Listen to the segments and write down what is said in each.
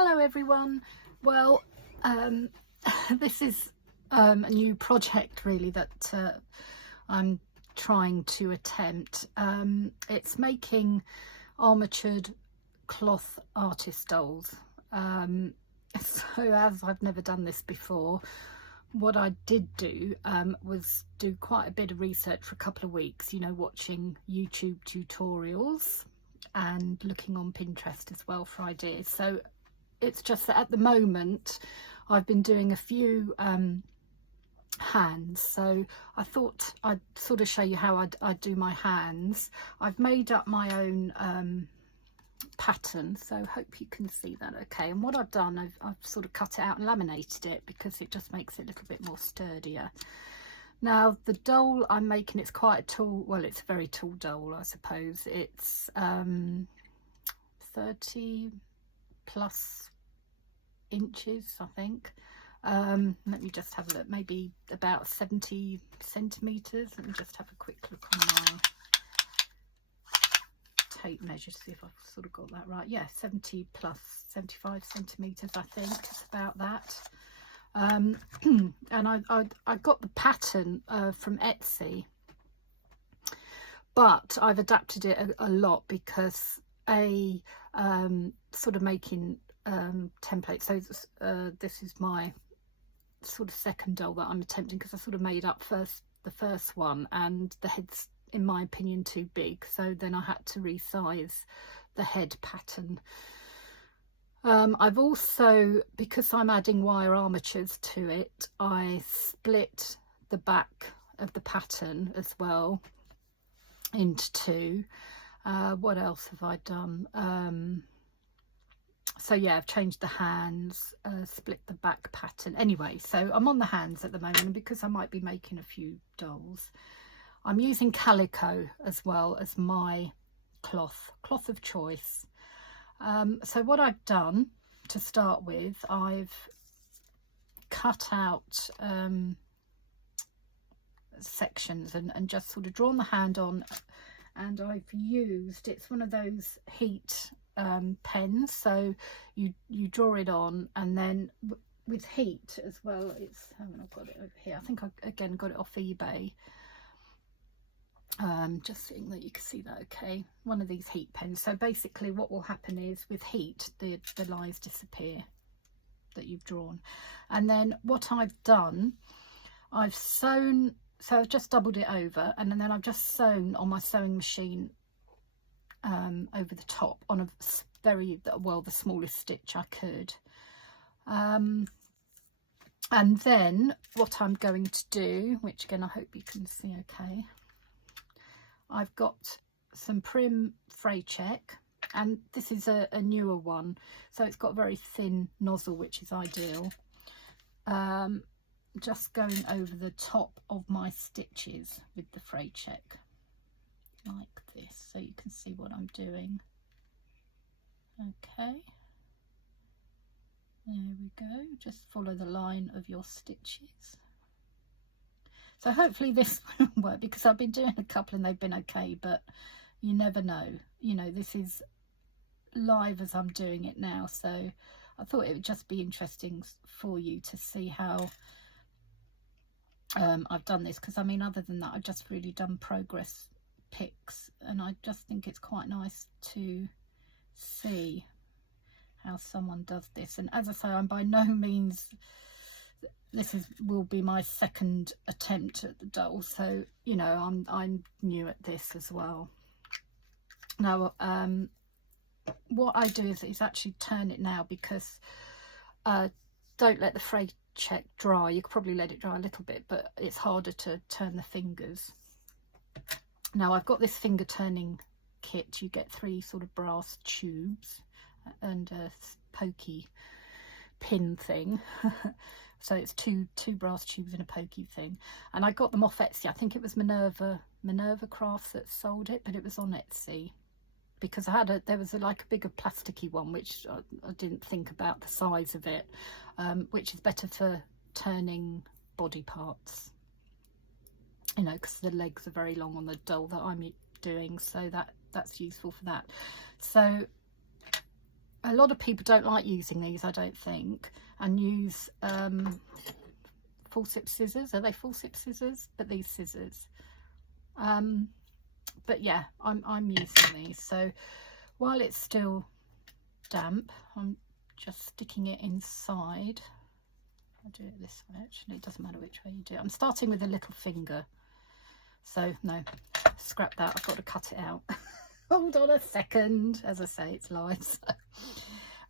Hello everyone. Well, this is a new project really that I'm trying to attempt. It's making armatured cloth artist dolls. So as I've never done this before, what I did do was do quite a bit of research for a couple of weeks, you know, watching YouTube tutorials and looking on Pinterest as well for ideas. So it's just that at the moment I've been doing a few hands, so I thought I'd sort of show you how I'd do my hands. I've made up my own pattern, so hope you can see that okay. And what I've done, I've sort of cut it out and laminated it because it just makes it a little bit more sturdier. Now the doll I'm making, it's quite a tall, well, it's a very tall doll, I suppose. It's 30 plus inches, I think. Let me just have a look, maybe about 70 centimeters. Let me just have a quick look on my tape measure to see if I've sort of got that right. Yeah, 70 plus 75 centimeters, I think. It's about that. And I got the pattern from Etsy, but I've adapted it a lot because sort of making template. So this is my sort of second doll that I'm attempting, because I sort of made up the first one and the head's, in my opinion, too big, so then I had to resize the head pattern. I've also, because I'm adding wire armatures to it, I split the back of the pattern as well into two. What else have I done? So yeah, I've changed the hands, split the back pattern. Anyway, so I'm on the hands at the moment, and because I might be making a few dolls, I'm using calico as well as my cloth of choice. So what I've done to start with, I've cut out sections and just sort of drawn the hand on, and I've used, it's one of those heat pens, so you draw it on, and then with heat as well, it's, I've got it over here, I think I again got it off eBay. Just seeing that you can see that okay, one of these heat pens. So basically what will happen is with heat the lines disappear that you've drawn. And then what I've done, I've sewn, so I've just doubled it over, and then I've just sewn on my sewing machine over the top on a very, well, the smallest stitch I could. And then what I'm going to do, which again I hope you can see okay, I've got some Prim Fray Check, and this is a newer one, so it's got a very thin nozzle, which is ideal. Just going over the top of my stitches with the Fray Check like this, so you can see what I'm doing. Okay, there we go, just follow the line of your stitches. So hopefully this won't work, because I've been doing a couple and they've been okay, but you never know, you know, this is live as I'm doing it now, so I thought it would just be interesting for you to see how I've done this, because I mean, other than that, I've just really done progress pics, and I just think it's quite nice to see how someone does this. And as I say, I'm by no means, this will be my second attempt at the doll, so you know, I'm new at this as well. Now what I do is actually turn it now, because don't let the Fray Check dry. You could probably let it dry a little bit, but it's harder to turn the fingers. Now I've got this finger turning kit. You get 3 sort of brass tubes and a pokey pin thing. So it's two brass tubes and a pokey thing, and I got them off Etsy. I think it was Minerva Crafts that sold it, but it was on Etsy, because I had there was like a bigger plasticky one, which I didn't think about the size of it, which is better for turning body parts, you know, because the legs are very long on the doll that I'm doing, so that's useful for that. So a lot of people don't like using these, I don't think, and use forceps scissors. Are they forceps scissors? But these scissors. But yeah, I'm using these. So while it's still damp, I'm just sticking it inside. I'll do it this way, actually. It doesn't matter which way you do it. I'm starting with a little finger. So no, scrap that. I've got to cut it out. Hold on a second. As I say, it's live. So.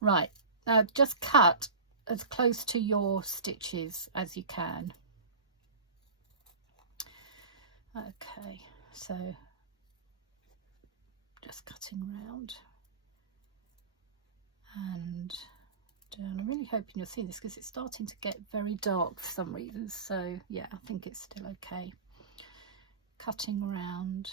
Right, now just cut as close to your stitches as you can. Okay, so just cutting round and down. I'm really hoping you'll see this because it's starting to get very dark for some reason. So yeah, I think it's still okay. Cutting around.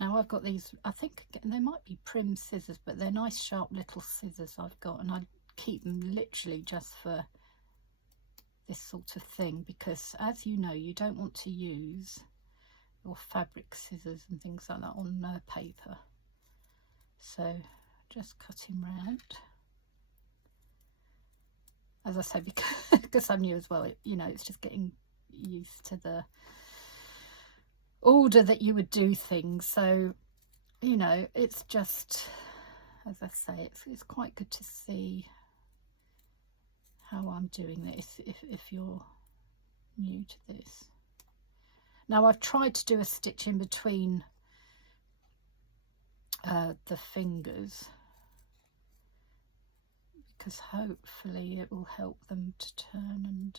Now I've got these, I think they might be Prim scissors, but they're nice sharp little scissors I've got, and I keep them literally just for this sort of thing, because as you know, you don't want to use your fabric scissors and things like that on paper. So just cutting round. As I say, because I'm new as well, you know, it's just getting used to the order that you would do things. So, you know, it's just, as I say, it's quite good to see how I'm doing this if you're new to this. Now I've tried to do a stitch in between the fingers, because hopefully it will help them to turn. And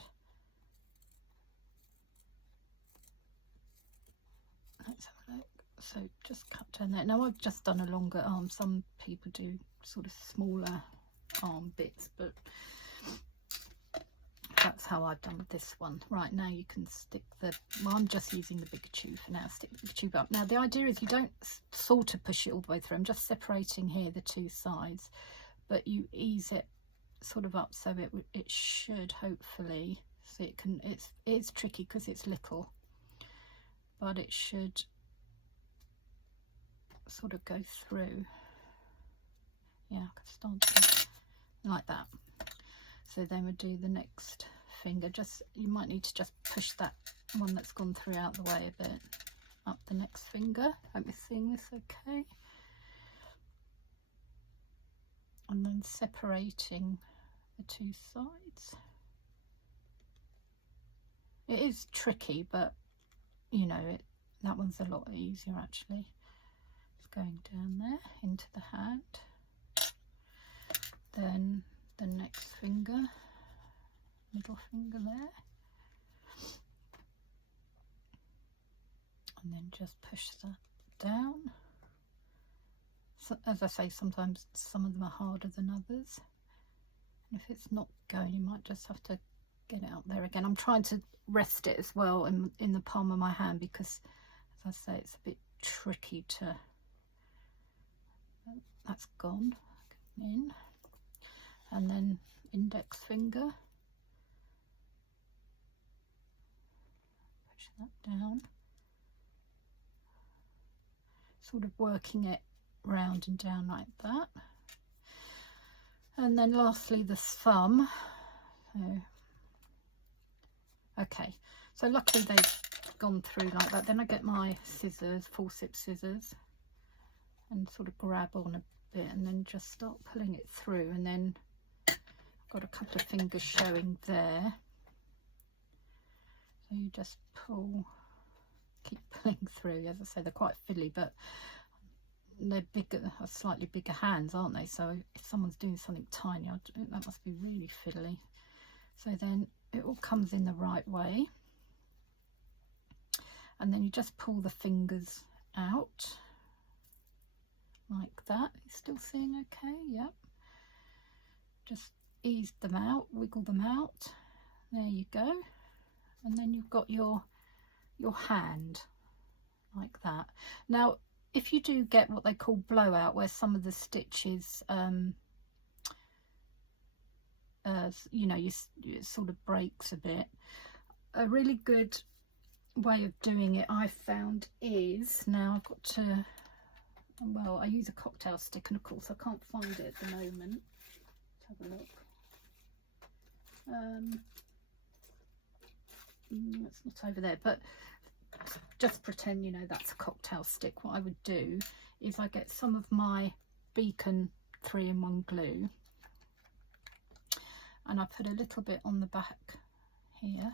let's have a look. So just cut down there. Now I've just done a longer arm. Some people do sort of smaller arm bits, but that's how I've done with this one. Right, now you can stick the, well, I'm just using the bigger tube for now. Stick the bigger tube up. Now the idea is you don't sort of push it all the way through. I'm just separating here the two sides, but you ease it sort of up so it should hopefully, see, it can, it's tricky because it's little, but it should sort of go through. Yeah, I can start to, like that. So then we do the next finger. Just, you might need to just push that one that's gone through out the way a bit, up the next finger. Hope you're seeing this okay. And then separating the two sides. It is tricky, but you know, that one's a lot easier actually. It's going down there into the hand. Then the next finger, middle finger there, and then just push that down. So, as I say, sometimes some of them are harder than others, and if it's not going, you might just have to get it up there again. I'm trying to rest it as well in the palm of my hand, because as I say, it's a bit tricky to, that's gone in. And then index finger, push that down, sort of working it round and down like that. And then lastly the thumb. So, okay, so luckily they've gone through like that. Then I get my scissors, forceps scissors, and sort of grab on a bit and then just start pulling it through. And then got a couple of fingers showing there, so you just pull, keep pulling through. As I say, they're quite fiddly, but they're bigger, slightly bigger hands, aren't they? So if someone's doing something tiny, that must be really fiddly. So then it all comes in the right way, and then you just pull the fingers out like that. You still seeing okay? Yep. Just ease them out, wiggle them out. There you go. And then you've got your hand like that. Now, if you do get what they call blowout, where some of the stitches, you know, it sort of breaks a bit, a really good way of doing it I found is, now I've got to well, I use a cocktail stick, and of course I can't find it at the moment. Let's have a look. It's not over there, but just pretend, you know, that's a cocktail stick. What I would do is I get some of my Beacon 3-in-1 glue, and I put a little bit on the back here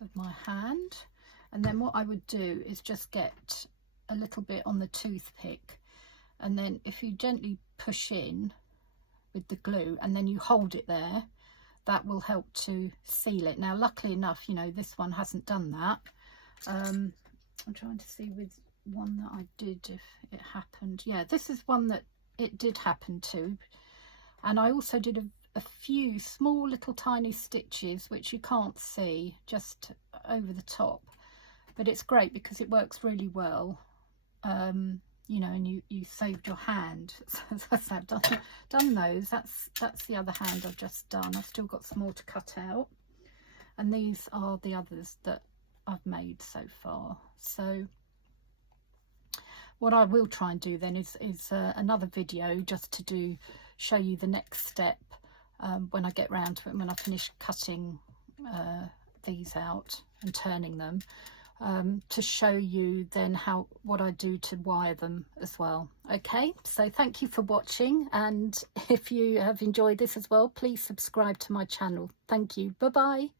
of my hand, and then what I would do is just get a little bit on the toothpick, and then if you gently push in with the glue and then you hold it there, that will help to seal it. Now luckily enough, you know, this one hasn't done that. I'm trying to see with one that I did if it happened. Yeah, this is one that it did happen to, and I also did a few small little tiny stitches which you can't see just over the top, but it's great because it works really well. You know, and you saved your hand. So I've done those. That's the other hand I've just done. I've still got some more to cut out, and these are the others that I've made so far. So what I will try and do then is another video just to show you the next step when I get round to it, when I finish cutting these out and turning them, to show you then what I do to wire them as well. Okay, so thank you for watching, and if you have enjoyed this as well, please subscribe to my channel. Thank you. Bye bye.